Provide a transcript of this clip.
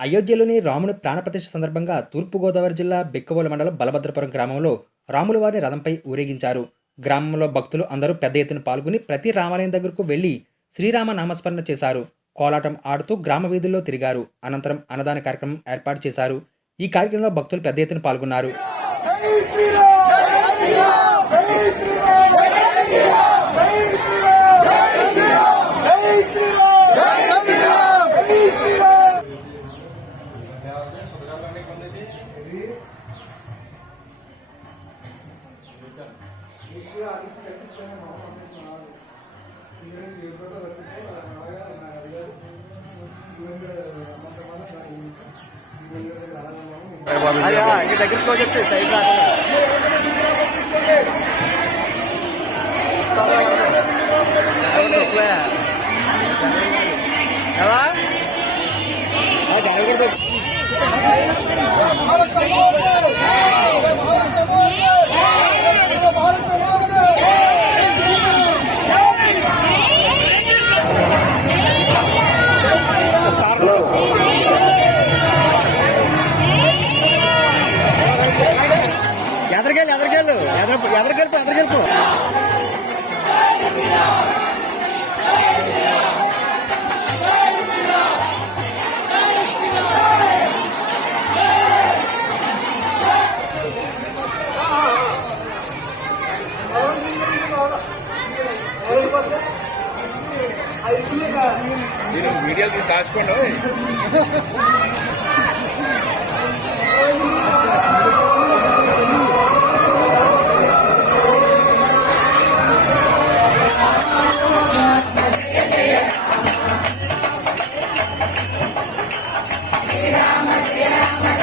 అయోధ్యలోని రాముని ప్రాణప్రతిష్ఠ సందర్భంగా తూర్పుగోదావరి జిల్లా బిక్కవోలు మండలం బలభద్రపురం గ్రామంలో రాముల వారిని రథంపై ఊరేగించారు. గ్రామంలో భక్తులు అందరూ పెద్ద ఎత్తున పాల్గొని ప్రతి రామాలయం దగ్గరకు వెళ్లి శ్రీరామ నామస్మరణ చేశారు. కోలాటం ఆడుతూ గ్రామ వీధుల్లో తిరిగారు. అనంతరం అన్నదాన కార్యక్రమం ఏర్పాటు చేశారు. ఈ కార్యక్రమంలో భక్తులు పెద్ద ఎత్తున పాల్గొన్నారు. దగ్గర చెప్తే సైడ్ ఎదరికెళ్ళిపో వీడియోలు తీసి దాచుకోండి. Ram Ram